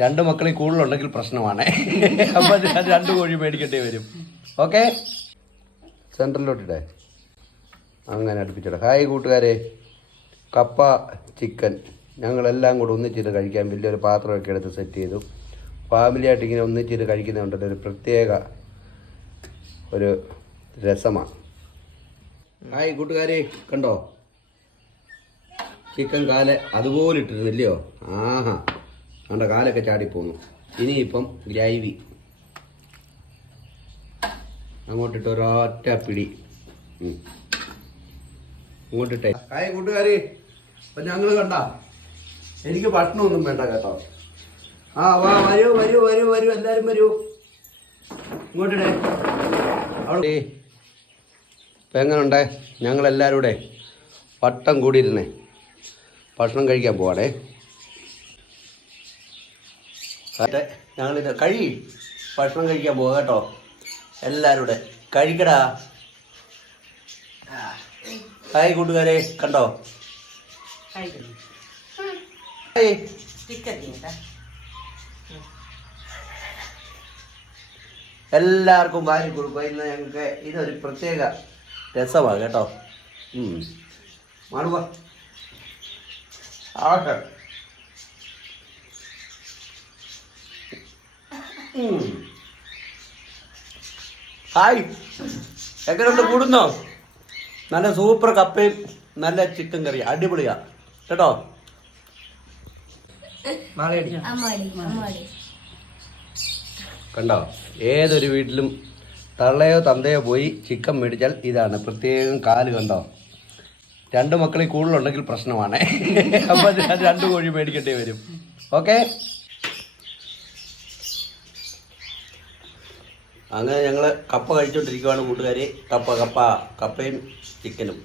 രണ്ട് മക്കളിൽ കൂടുതലുണ്ടെങ്കിൽ പ്രശ്നമാണ്. അപ്പം 2 കോഴി മേടിക്കേണ്ടി വരും. ഓക്കെ, സെൻറ്ററിലോട്ടിട്ടെ അങ്ങനെ അടുപ്പിച്ചിടാം. ഹായ് കൂട്ടുകാരെ, കപ്പ ചിക്കൻ ഞങ്ങളെല്ലാം കൂടെ ഒന്നിച്ചിട്ട് കഴിക്കാൻ വലിയൊരു പാത്രമൊക്കെ എടുത്ത് സെറ്റ് ചെയ്തു. ഫാമിലിയായിട്ട് ഇങ്ങനെ ഒന്നിച്ചിട്ട് കഴിക്കുന്നതുകൊണ്ടല്ലോ ഒരു പ്രത്യേക ഒരു രസമാണ്. ഹായ് കൂട്ടുകാരെ, കണ്ടോ ചിക്കൻ കാല് അതുപോലെ ഇട്ടിരുന്നില്ലയോ? ആഹാ, അവൻ്റെ കാലൊക്കെ ചാടിപ്പോന്നു. ഇനിയിപ്പം ഗ്രൈവി അങ്ങോട്ടിട്ട് ഒരൊറ്റ പിടി ഇങ്ങോട്ടിട്ടെ. ഹായ് കൂട്ടുകാരെ, അപ്പം ഞങ്ങൾ കണ്ട എനിക്ക് ഭക്ഷണമൊന്നും വേണ്ട കേട്ടോ. ആ വാ, വരൂ വരൂ വരൂ വരൂ, എല്ലാവരും വരൂ ഇങ്ങോട്ടിടെ. അവിടെ ഇപ്പം എങ്ങനെയുണ്ടേ? ഞങ്ങളെല്ലാവരും കൂടെ വട്ടം കൂടിയിരുന്നേ ഭക്ഷണം കഴിക്കാൻ പോവാടേ. ഞങ്ങളിത് ഭക്ഷണം കഴിക്കാൻ പോവാ കേട്ടോ. എല്ലാവരും കൂടെ കഴിക്കടാ. ഹായ് കൂട്ടുകാരെ, കണ്ടോ എല്ലാവർക്കും വാരി കൊടുക്കുക. ഇന്ന് ഞങ്ങൾക്ക് ഇതൊരു പ്രത്യേക രസമാണ് കേട്ടോ. മാറുക ആട്ടെ. ഹായ്, എങ്ങനെയുണ്ട്? കൂടുന്നോ? നല്ല സൂപ്പർ കപ്പയും നല്ല ചിക്കൻ കറി, അടിപൊളിയാ കേട്ടോ. കണ്ടോ, ഏതൊരു വീട്ടിലും തള്ളയോ തന്തയോ പോയി ചിക്കൻ മേടിച്ചാൽ ഇതാണ് പ്രത്യേകം കാല്. കണ്ടോ, 2 മക്കളിൽ കൂടുതലുണ്ടെങ്കിൽ പ്രശ്നമാണ്. അപ്പം 2 കോഴി മേടിക്കേണ്ടി വരും. ഓക്കെ, അങ്ങനെ ഞങ്ങൾ കപ്പ കഴിച്ചോണ്ടിരിക്കുവാണ് കൂട്ടുകാരെ. കപ്പയും ചിക്കനും.